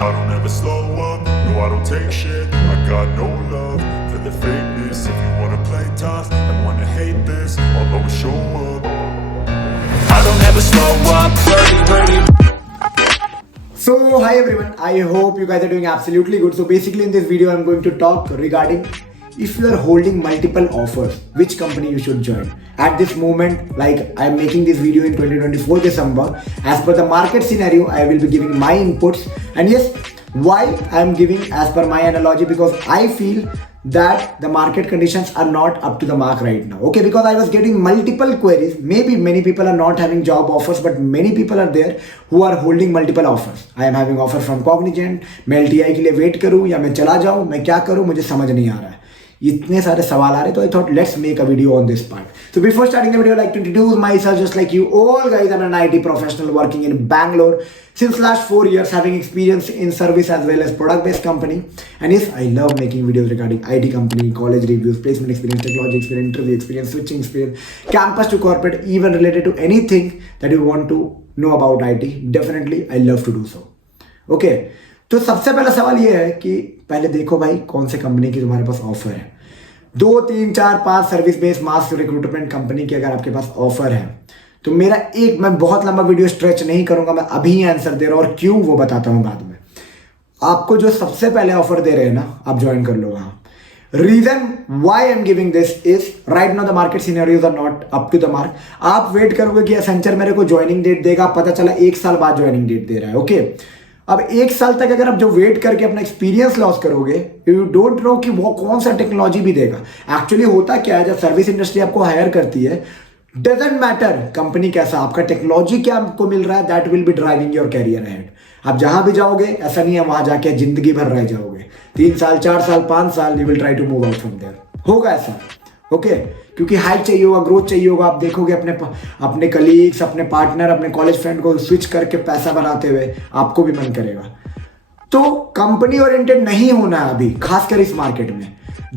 I don't ever slow up, no I don't take shit. I got no love for the fakeness. If you wanna play tough and wanna hate this, I'll always show up. I don't ever slow up, ready. So hi everyone, I hope you guys are doing absolutely good. So basically in this video I'm going to talk regarding if you are holding multiple offers, which company you should join. At this moment, like I'm making this video in 2024 December, as per the market scenario, I will be giving my inputs. And yes, why I'm giving as per my analogy, because I feel that the market conditions are not up to the mark right now. Okay, because I was getting multiple queries. Maybe many people are not having job offers, but many people are there who are holding multiple offers. I am having offer from Cognizant. मैं LTI के लिए wait करूं या मैं चला जाऊं, मैं क्या करूं, मुझे समझ नहीं आ रहा है. इतने सारे सवाल आ रहे, तो I thought let's make a video on this part. So before starting the video, I'd like to introduce myself. Just like you all guys, I'm an IT professional working in Bangalore since last 4 years, having experience in service as well as product-based company. And yes, I love making videos regarding IT company, college reviews, placement experience, technology experience, interview experience, switching experience, campus to corporate, even related to anything that you want to know about IT. Definitely, I love to do so. Okay. तो सबसे पहला सवाल ये है कि पहले देखो भाई कौन से कंपनी की तुम्हारे पास ऑफर है. 2, 3, 4, 5 सर्विस बेस्ड मास रिक्रूटमेंट कंपनी की अगर आपके पास ऑफर है, तो मैं बहुत लंबा वीडियो स्ट्रेच नहीं करूंगा, मैं अभी ही आंसर दे रहा हूं और क्यों वो बताता हूं बाद में. आपको जो सबसे पहले ऑफर दे रहे हैं ना, आप ज्वाइन कर लो. वहां reason why I am giving this is right now the market scenarios are not up to the mark. आप वेट करोगे कि एसेंचर मेरे को ज्वाइनिंग डेट देगा, पता चला 1 साल बाद ज्वाइनिंग डेट दे रहा है. ओके, अब 1 साल तक अगर आप जो वेट करके अपना एक्सपीरियंस लॉस करोगे, यू डोंट नो कि वो कौन सा टेक्नोलॉजी भी देगा. एक्चुअली होता क्या है, जब सर्विस इंडस्ट्री आपको हायर करती है, डजेंट मैटर कंपनी कैसा, आपका टेक्नोलॉजी क्या आपको मिल रहा है, that will be driving your career ahead. आप जहां भी जाओगे, ऐसा नहीं है वहां जाके जिंदगी भर रह जाओगे. 3 साल 4 साल 5 साल you will try to move out from there. होगा ऐसा. ओके, क्योंकि हाइक चाहिए होगा, ग्रोथ चाहिए होगा. आप देखोगे अपने कलीग्स, अपने पार्टनर, अपने कॉलेज फ्रेंड को स्विच करके पैसा बनाते हुए, आपको भी मन करेगा. तो कंपनी ओरिएंटेड नहीं होना है अभी, खासकर इस मार्केट में.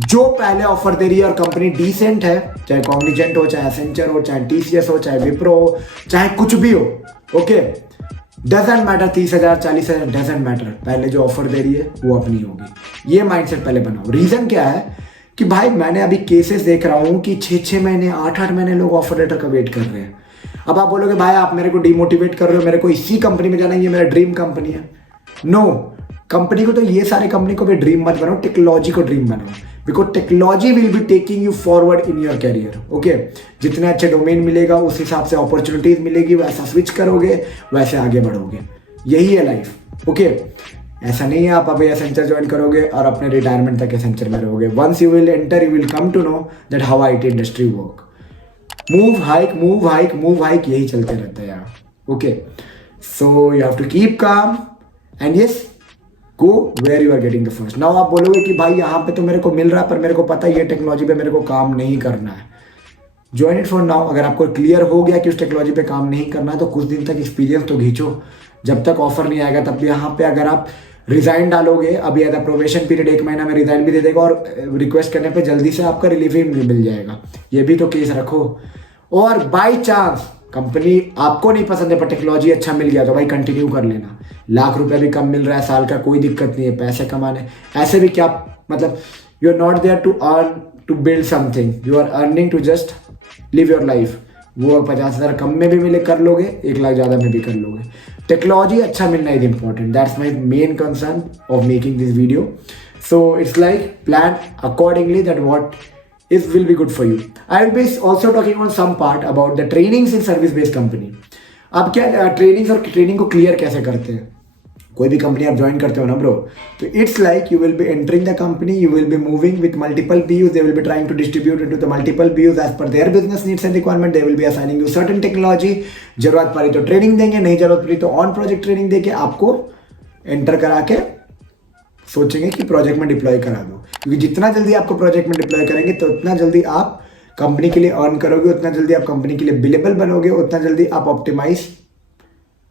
जो पहले ऑफर दे रही है और कंपनी डिसेंट है, चाहे कॉग्निजेंट हो, चाहे एसेंचर हो, चाहे TCS हो, चाहे विप्रो हो, चाहे कुछ भी हो. Okay, doesn't matter 30,000 40,000, doesn't matter. पहले जो ऑफर दे रही है वो अपनी होगी. ये माइंडसेट पहले बनाओ. रीजन क्या है कि भाई मैंने अभी केसेस देख रहा हूं कि 6-6 महीने 8-8 महीने लोग ऑफर लेटर का वेट कर रहे हैं. अब आप बोलोगे भाई आप मेरे को डिमोटिवेट कर रहे हो, मेरे को इसी कंपनी में जाना है, ये मेरा ड्रीम कंपनी है. नो, कंपनी को तो ये सारे कंपनी को भी ड्रीम मत बनाओ, टेक्नोलॉजी को ड्रीम बनाओ. Because technology will be taking you forward in your career. Okay, जितने अच्छे डोमेन मिलेगा उस हिसाब से अपॉर्चुनिटीज मिलेगी, वैसा स्विच करोगे, वैसे आगे बढ़ोगे. यही है लाइफ. ओके, ऐसा नहीं है आप अभी एसेंचर ज्वाइन करोगे और अपने रिटायरमेंट तक एसेंचर में रहोगे. Once you will enter, you will come to know that how IT industry work. Move hike, move hike, move hike, यही चलते रहता है यार. Okay, so you have to keep काम and yes go where you are getting the first. Now आप बोलोगे कि भाई यहाँ पे तो मेरे को मिल रहा है, पर मेरे को पता है ये टेक्नोलॉजी पे मेरे को काम नहीं करना है. Join it for now. अगर आपको क्लियर हो गया कि उस टेक्नोलॉजी पे काम नहीं करना है, तो कुछ दिन तक एक्सपीरियंस तो खींचो. जब तक ऑफर नहीं आएगा तब यहाँ पे अगर आप रिजाइन डालोगे, अभी एज अ प्रोबेशन पीरियड 1 महीना में रिजाइन भी दे देगा और रिक्वेस्ट करने पे जल्दी से आपका रिलीफ भी मिल जाएगा. ये भी तो केस रखो. और बाय चांस कंपनी आपको नहीं पसंद है पर टेक्नोलॉजी अच्छा मिल गया, तो भाई कंटिन्यू कर लेना. ₹1,00,000 भी कम मिल रहा है साल का, कोई दिक्कत नहीं है, पैसे कमाने. ऐसे भी क्या मतलब, you are not there to earn to build something, you are earning to just live your life. वो 50,000 कम में भी मिले कर लोगे, 1,00,000 ज़्यादा में भी कर लोगे. टेक्नोलॉजी अच्छा मिलना is important. That's my main concern of making this video. So it's like plan accordingly that what is will be good for you. I will be also talking on some part about the trainings in service based company. आप क्या trainings और training को clear कैसे करते हैं. कोई भी company आप ज्वाइन करते हो ना ब्रो, तो it's like you will be entering the company, you will be moving with multiple BUs, they will be trying to distribute into the multiple BUs as per their business needs and requirement. They will be assigning you certain technology. जरूरत पड़ी तो training देंगे, नहीं जरूरत पड़ी तो on project training देके आपको एंटर करा के सोचेंगे कि प्रोजेक्ट में डिप्लॉय करा दो. क्योंकि जितना जल्दी आपको प्रोजेक्ट में डिप्लॉय करेंगे तो उतना जल्दी आप कंपनी के लिए अर्न करोगे, उतना जल्दी आप कंपनी के लिए बिलेबल बनोगे, उतना जल्दी आप ऑप्टिमाइज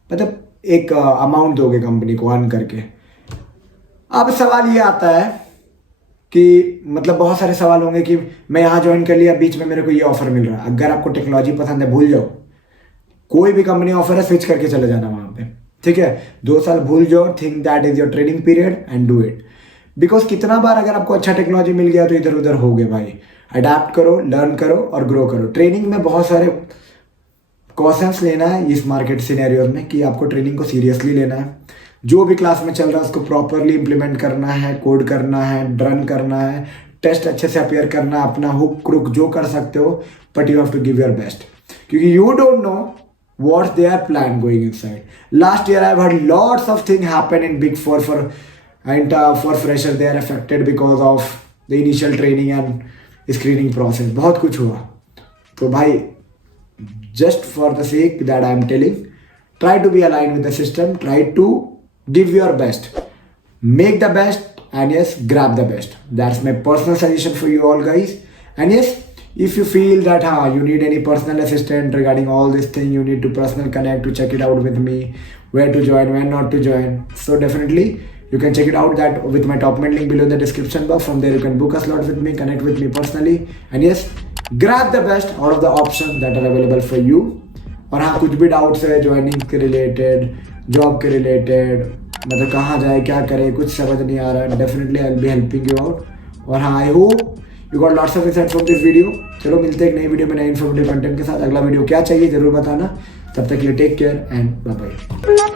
मतलब एक अमाउंट दोगे कंपनी को अर्न करके. अब सवाल ये आता है कि मतलब बहुत सारे सवाल होंगे कि मैं यहाँ ज्वाइन कर लिया, बीच में मेरे को ये ऑफर मिल रहा है. अगर आपको टेक्नोलॉजी पसंद है, भूल जाओ. कोई भी कंपनी ऑफर है, स्विच करके चले जाना वहाँ पे. ठीक है, 2 साल भूल जाओ, think that is your training period and do it. Because कितना बार अगर आपको अच्छा टेक्नोलॉजी मिल गया तो इधर उधर हो गए भाई। अडेप्ट करो, लर्न करो और ग्रो करो। ट्रेनिंग में बहुत सारे कॉशंस लेना है इस मार्केट सिनेरियोज में कि आपको ट्रेनिंग को सीरियसली लेना है। जो भी क्लास में चल रहा है उसको प्रॉपरली इंप्लीमेंट करना है, कोड करना है, रन करना है, टेस्ट अच्छे से अपेयर करना, अपना हुक क्रुक जो कर सकते हो, but you have to give your best, क्योंकि you don't know what's their plan going inside. Last year I've heard lots of things happen in Big Four for fresher. They are affected because of the initial training and screening process. बहुत कुछ हुआ। तो भाई just for the sake that I'm telling, try to be aligned with the system, try to give your best, make the best, and yes, grab the best. That's my personal suggestion for you all guys. And yes, if you feel that you need any personal assistant regarding all this thing, you need to personal connect to check it out with me, where to join, when not to join, so definitely you can check it out that with my top link below in the description box. From there you can book a slot with me, connect with me personally, and yes, grab the best out of the options that are available for you. और हाँ, कुछ भी doubts है joining के related, job के related, मतलब कहाँ जाए, क्या करे, कुछ समझ नहीं आ रहा, definitely I will be helping you out. और हाँ, I hope you got lots of insight from this video. चलो मिलते हैं एक नई वीडियो में नए इन्फॉर्मेटिव कंटेंट के साथ। अगला वीडियो क्या चाहिए जरूर बताना। तब तक के लिए take care and bye bye.